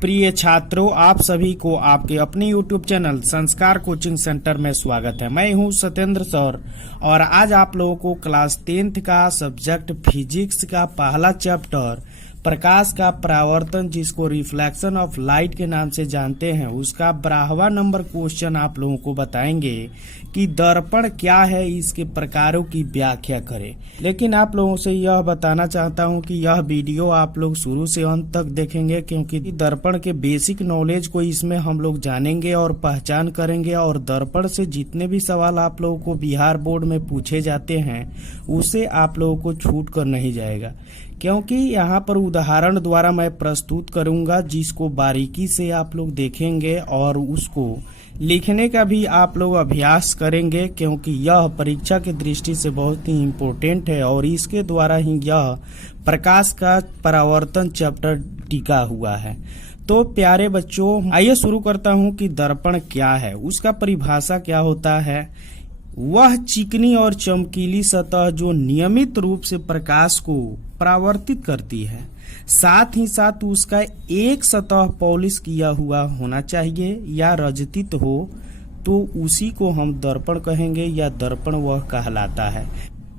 प्रिय छात्रों, आप सभी को आपके अपने YouTube चैनल संस्कार कोचिंग सेंटर में स्वागत है। मैं हूं सत्येंद्र सर और आज आप लोगों को क्लास 10th का सब्जेक्ट फिजिक्स का पहला चैप्टर प्रकाश का परावर्तन, जिसको रिफ्लेक्शन ऑफ लाइट के नाम से जानते हैं, उसका 12वां नंबर क्वेश्चन आप लोगों को बताएंगे कि दर्पण क्या है, इसके प्रकारों की व्याख्या करें। लेकिन आप लोगों से यह बताना चाहता हूं कि यह वीडियो आप लोग शुरू से अंत तक देखेंगे, क्योंकि दर्पण के बेसिक नॉलेज को इसमें हम लोग जानेंगे और पहचान करेंगे। और दर्पण से जितने भी सवाल आप लोगों को बिहार बोर्ड में पूछे जाते हैं, उसे आप लोगों को छूट कर नहीं जाएगा, क्योंकि यहाँ पर उदाहरण द्वारा मैं प्रस्तुत करूंगा, जिसको बारीकी से आप लोग देखेंगे और उसको लिखने का भी आप लोग अभ्यास करेंगे, क्योंकि यह परीक्षा की दृष्टि से बहुत ही इम्पोर्टेंट है और इसके द्वारा ही यह प्रकाश का परावर्तन चैप्टर टिका हुआ है। तो प्यारे बच्चों, आइए शुरू करता हूँ कि दर्पण क्या है, उसका परिभाषा क्या होता है। वह चिकनी और चमकीली सतह जो नियमित रूप से प्रकाश को परावर्तित करती है, साथ ही साथ उसका एक सतह पॉलिश किया हुआ होना चाहिए या रजतित हो, तो उसी को हम दर्पण कहेंगे या दर्पण वह कहलाता है।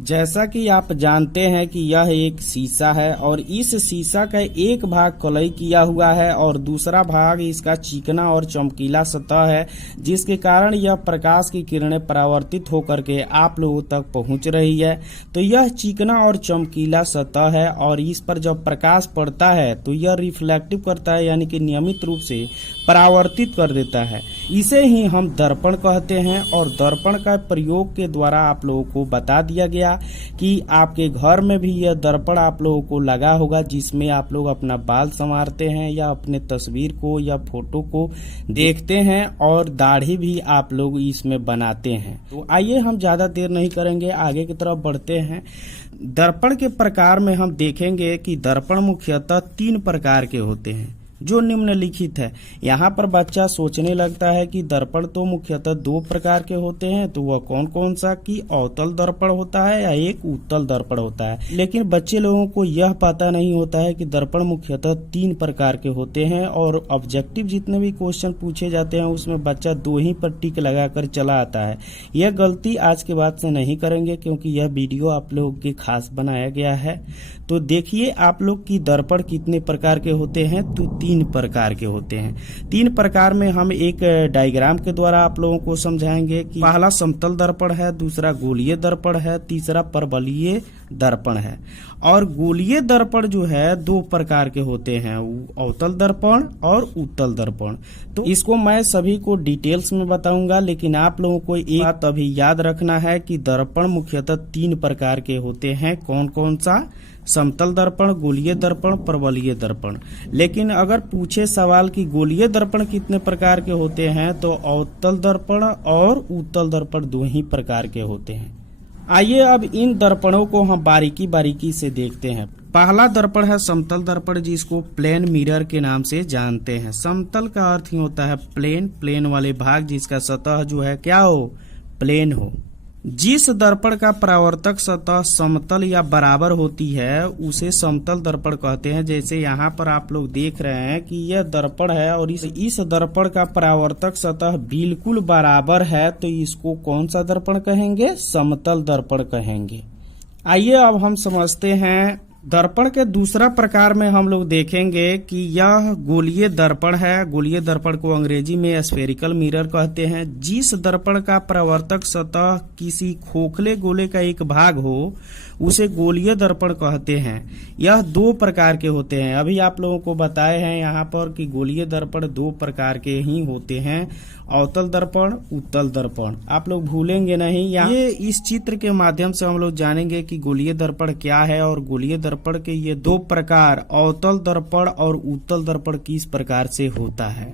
जैसा कि आप जानते हैं कि यह एक शीशा है और इस शीशा का एक भाग कलई किया हुआ है और दूसरा भाग इसका चिकना और चमकीला सतह है, जिसके कारण यह प्रकाश की किरणें परावर्तित होकर के आप लोगों तक पहुंच रही है। तो यह चिकना और चमकीला सतह है और इस पर जब प्रकाश पड़ता है तो यह रिफ्लेक्टिव करता है, यानी कि नियमित रूप से परावर्तित कर देता है। इसे ही हम दर्पण कहते हैं और दर्पण का प्रयोग के द्वारा आप लोगों को बता दिया गया कि आपके घर में भी यह दर्पण आप लोगों को लगा होगा, जिसमें आप लोग अपना बाल संवारते हैं या अपने तस्वीर को या फोटो को देखते हैं और दाढ़ी भी आप लोग इसमें बनाते हैं। तो आइए हम ज्यादा देर नहीं करेंगे, आगे की तरफ बढ़ते हैं। दर्पण के प्रकार में हम देखेंगे कि दर्पण मुख्यतः 3 प्रकार के होते हैं, जो निम्नलिखित है। यहाँ पर बच्चा सोचने लगता है कि दर्पण तो मुख्यतः 2 प्रकार के होते हैं, तो वह कौन कौन सा, कि अवतल दर्पण होता है या एक उत्तल दर्पण होता है। लेकिन बच्चे लोगों को यह पता नहीं होता है कि दर्पण मुख्यतः 3 प्रकार के होते हैं और ऑब्जेक्टिव जितने भी क्वेश्चन पूछे जाते हैं उसमें बच्चा 2 ही पर टिक लगाकर चला आता है। यह गलती आज के बाद से नहीं करेंगे, क्योंकि यह वीडियो आप लोगों के खास बनाया गया है। तो देखिए आप लोग की दर्पण कितने प्रकार के होते हैं, तो 3 प्रकार के होते हैं। 3 प्रकार में हम एक डायग्राम के द्वारा आप लोगों को समझाएंगे कि पहला समतल दर्पण है, दूसरा गोलीय दर्पण है, तीसरा परवलयीय दर्पण है। और गोलीय दर्पण जो है 2 प्रकार के होते हैं, अवतल दर्पण और उत्तल दर्पण। तो इसको मैं सभी को डिटेल्स में बताऊंगा, लेकिन आप लोगों को एक बात अभी याद रखना है कि दर्पण मुख्यतः 3 प्रकार के होते हैं। कौन कौन सा? समतल दर्पण, गोलीय दर्पण, परवलयीय दर्पण। लेकिन अगर पूछे सवाल कि गोलीय दर्पण कितने प्रकार के होते हैं, तो अवतल दर्पण और उत्तल दर्पण 2 ही प्रकार के होते हैं। आइए अब इन दर्पणों को हम बारीकी से देखते हैं। पहला दर्पण है समतल दर्पण, जिसको प्लेन मिरर के नाम से जानते हैं। समतल का अर्थ ही होता है प्लेन वाले भाग, जिसका सतह जो है क्या हो, प्लेन हो। जिस दर्पण का परावर्तक सतह समतल या बराबर होती है उसे समतल दर्पण कहते हैं। जैसे यहाँ पर आप लोग देख रहे हैं कि यह दर्पण है और इस दर्पण का परावर्तक सतह बिल्कुल बराबर है, तो इसको कौन सा दर्पण कहेंगे? समतल दर्पण कहेंगे। आइए अब हम समझते हैं दर्पण के दूसरा प्रकार में हम लोग देखेंगे कि यह गोलीय दर्पण है। गोलीय दर्पण को अंग्रेजी में स्फेरिकल मिरर कहते हैं। जिस दर्पण का परावर्तक सतह किसी खोखले गोले का एक भाग हो, उसे गोलीय दर्पण कहते हैं। यह 2 प्रकार के होते हैं। अभी आप लोगों को बताए हैं यहाँ पर कि गोलीय दर्पण 2 प्रकार के ही होते हैं, अवतल दर्पण, उत्तल दर्पण। आप लोग भूलेंगे नहीं। ये इस चित्र के माध्यम से हम लोग जानेंगे कि गोलीय दर्पण क्या है और गोलीय दर्पण के ये 2 प्रकार, अवतल दर्पण और उत्तल दर्पण, किस प्रकार से होता है।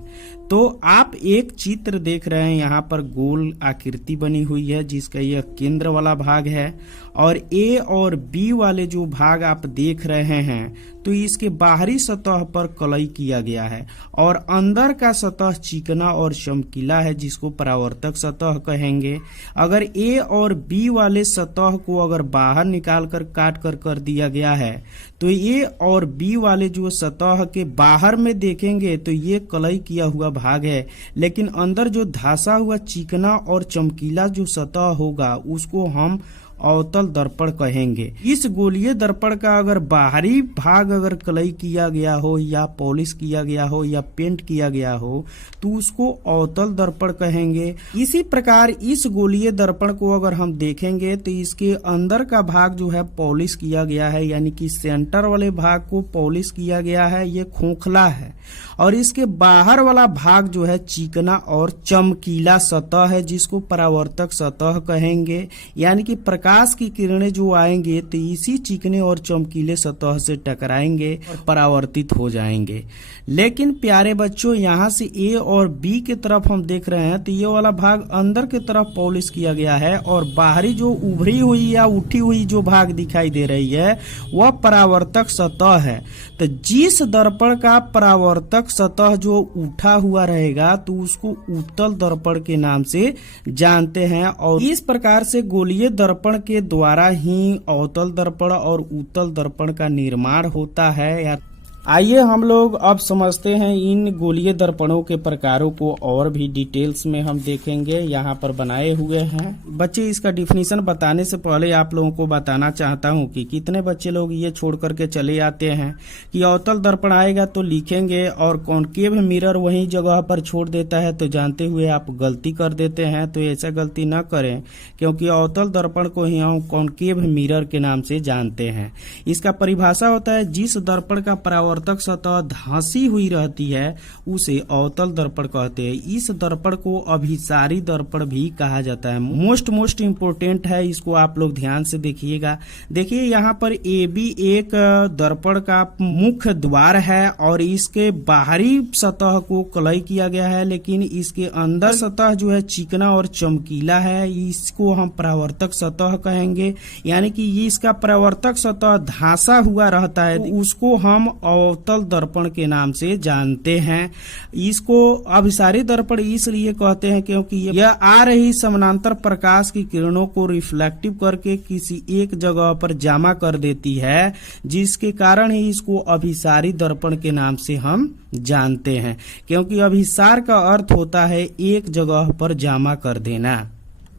तो आप एक चित्र देख रहे हैं, यहाँ पर गोल आकृति बनी हुई है, जिसका यह केंद्र वाला भाग है और ए और बी वाले जो भाग आप देख रहे हैं तो इसके बाहरी सतह पर कलई किया गया है और अंदर का सतह चिकना और चमकीला है जिसको परावर्तक सतह कहेंगे। अगर ए और बी वाले सतह को अगर बाहर निकाल कर काट कर दिया गया है तो ए और बी वाले जो सतह के बाहर में देखेंगे तो ये कलई किया हुआ भाग है, लेकिन अंदर जो धंसा हुआ चिकना और चमकीला जो सतह होगा उसको हम अवतल दर्पण कहेंगे। इस गोलीय दर्पण का अगर बाहरी भाग अगर कलई किया गया हो या पॉलिश किया गया हो या पेंट किया गया हो तो उसको अवतल दर्पण कहेंगे। इसी प्रकार इस गोलीय दर्पण को अगर हम देखेंगे तो इसके अंदर का भाग जो है पॉलिश किया गया है, यानी कि सेंटर वाले भाग को पॉलिश किया गया है, ये खोखला है और इसके बाहर वाला भाग जो है चिकना और चमकीला सतह है जिसको परावर्तक सतह कहेंगे। यानी कि प्रकाश की किरणें जो आएंगे तो इसी चिकने और चमकीले सतह से टकराएंगे और परावर्तित हो जाएंगे। लेकिन प्यारे बच्चों, यहाँ से ए और बी की तरफ हम देख रहे हैं तो ये वाला भाग अंदर की तरफ पॉलिश किया गया है और बाहरी जो उभरी हुई या उठी हुई जो भाग दिखाई दे रही है वह परावर्तक सतह है। तो जिस दर्पण का परावर्तक सतह जो उठा हुआ रहेगा तो उसको उत्तल दर्पण के नाम से जानते हैं और इस प्रकार से गोलीय दर्पण के द्वारा ही अवतल दर्पण और उत्तल दर्पण का निर्माण होता है। आइए हम लोग अब समझते हैं इन गोलीय दर्पणों के प्रकारों को और भी डिटेल्स में हम देखेंगे। यहाँ पर बनाए हुए हैं। बच्चे, इसका डिफिनीशन बताने से पहले आप लोगों को बताना चाहता हूँ कि कितने बच्चे लोग ये छोड़ करके चले आते हैं कि अवतल दर्पण आएगा तो लिखेंगे और कॉनकेव मिरर वही जगह पर छोड़ देता है, तो जानते हुए आप गलती कर देते हैं। तो ऐसा गलती न करें क्योंकि अवतल दर्पण को ही हम कॉनकेव मिरर के नाम से जानते हैं। इसका परिभाषा होता है जिस दर्पण का परावर्तक सतह धंसी हुई रहती है उसे अवतल दर्पण कहते हैं। इस दर्पण को अभिसारी दर्पण भी कहा जाता है। मोस्ट इम्पोर्टेंट है, इसको आप लोग ध्यान से देखिएगा। देखिए यहाँ पर ए बी एक दर्पण का मुख्य द्वार है और इसके बाहरी सतह को कलई किया गया है, लेकिन इसके अंदर सतह जो है चिकना और चमकीला है, इसको हम परावर्तक सतह कहेंगे। यानी कि इसका परावर्तक सतह धंसा हुआ रहता है, उसको हम अवतल दर्पण के नाम से जानते हैं। इसको अभिसारी दर्पण इसलिए कहते हैं क्योंकि यह आ रही समानांतर प्रकाश की किरणों को रिफ्लेक्टिव करके किसी एक जगह पर जमा कर देती है, जिसके कारण ही इसको अभिसारी दर्पण के नाम से हम जानते हैं। क्योंकि अभिसार का अर्थ होता है एक जगह पर जमा कर देना।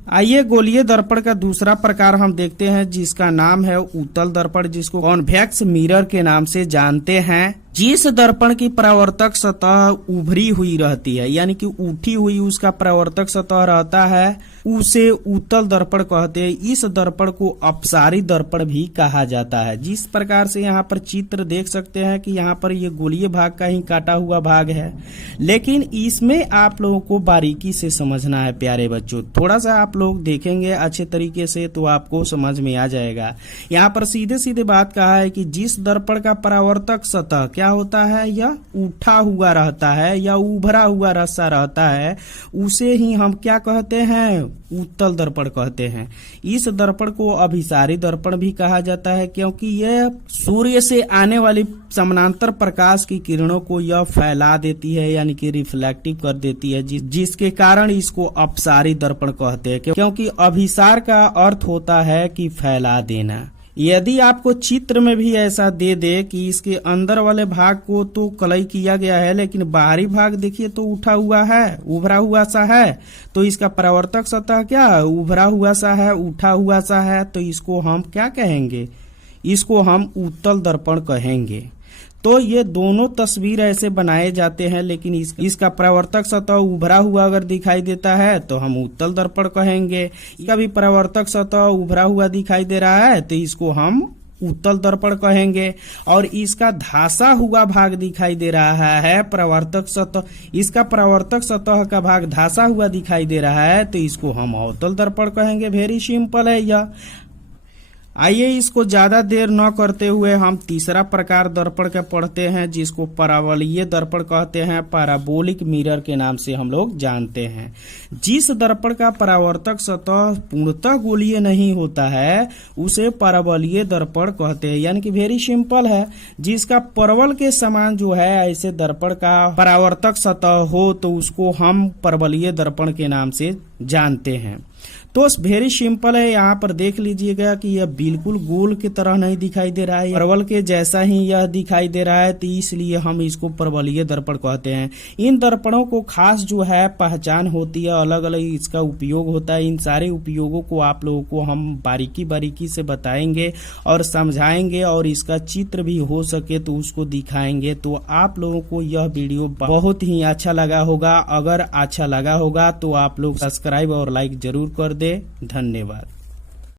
आइए गोलीय दर्पण का दूसरा प्रकार हम देखते हैं जिसका नाम है उत्तल दर्पण, जिसको कॉन्वेक्स मिरर के नाम से जानते हैं। जिस दर्पण की परावर्तक सतह उभरी हुई रहती है, यानी कि उठी हुई उसका परावर्तक सतह रहता है, उसे उत्तल दर्पण कहते हैं। इस दर्पण को अपसारी दर्पण भी कहा जाता है। जिस प्रकार से यहाँ पर चित्र देख सकते हैं कि यहाँ पर ये गोलीय भाग का ही काटा हुआ भाग है, लेकिन इसमें आप लोगों को बारीकी से समझना है प्यारे बच्चों। थोड़ा सा आप लोग देखेंगे अच्छे तरीके से तो आपको समझ में आ जाएगा। यहाँ पर सीधे सीधे बात कहा है कि जिस दर्पण का परावर्तक सतह क्या होता है, यह उठा हुआ रहता है या उभरा हुआ रस्सा रहता है, उसे ही हम क्या कहते हैं, उत्तल दर्पण कहते हैं। इस दर्पण को अभिसारी दर्पण भी कहा जाता है क्योंकि यह सूर्य से आने वाली समानांतर प्रकाश की किरणों को यह फैला देती है, यानी कि रिफ्लेक्टिव कर देती है, जिसके कारण इसको अपसारी दर्पण कहते हैं। क्योंकि अभिसार का अर्थ होता है कि फैला देना। यदि आपको चित्र में भी ऐसा दे दे कि इसके अंदर वाले भाग को तो कलई किया गया है, लेकिन बाहरी भाग देखिए तो उठा हुआ है, उभरा हुआ सा है, तो इसका परावर्तक सतह क्या है, उभरा हुआ सा है, उठा हुआ सा है, तो इसको हम क्या कहेंगे, इसको हम उत्तल दर्पण कहेंगे। तो ये दोनों तस्वीर ऐसे बनाए जाते हैं, लेकिन इसका परावर्तक सतह उभरा हुआ अगर दिखाई देता है तो हम उत्तल दर्पण कहेंगे। इसका भी परावर्तक सतह उभरा हुआ दिखाई दे रहा है तो इसको हम उत्तल दर्पण कहेंगे। और इसका धंसा हुआ भाग दिखाई दे रहा है परावर्तक सतह, इसका परावर्तक सतह का भाग धंसा हुआ दिखाई दे रहा है तो इसको हम अवतल दर्पण कहेंगे। वेरी सिंपल है यह। आइए इसको ज्यादा देर न करते हुए हम तीसरा प्रकार दर्पण का पढ़ते हैं, जिसको परावलयीय दर्पण कहते हैं, पैराबोलिक मिरर के नाम से हम लोग जानते हैं। जिस दर्पण का परावर्तक सतह पूर्णतः गोलीय नहीं होता है उसे परवलयीय दर्पण कहते हैं। यानी कि वेरी सिंपल है, जिसका परवल के समान जो है ऐसे दर्पण का परावर्तक सतह हो तो उसको हम परवलयीय दर्पण के नाम से जानते हैं। तो वेरी सिंपल है। यहाँ पर देख लीजिएगा कि यह बिल्कुल गोल की तरह नहीं दिखाई दे रहा है, परवल के जैसा ही यह दिखाई दे रहा है, तो इसलिए हम इसको परवलयीय दर्पण कहते हैं। इन दर्पणों को खास जो है पहचान होती है, अलग अलग इसका उपयोग होता है। इन सारे उपयोगों को आप लोगों को हम बारीकी से बताएंगे और समझाएंगे, और इसका चित्र भी हो सके तो उसको दिखाएंगे। तो आप लोगों को यह वीडियो बहुत ही अच्छा लगा होगा। अगर अच्छा लगा होगा तो आप लोग सब्सक्राइब और लाइक जरूर कर दे। धन्यवाद।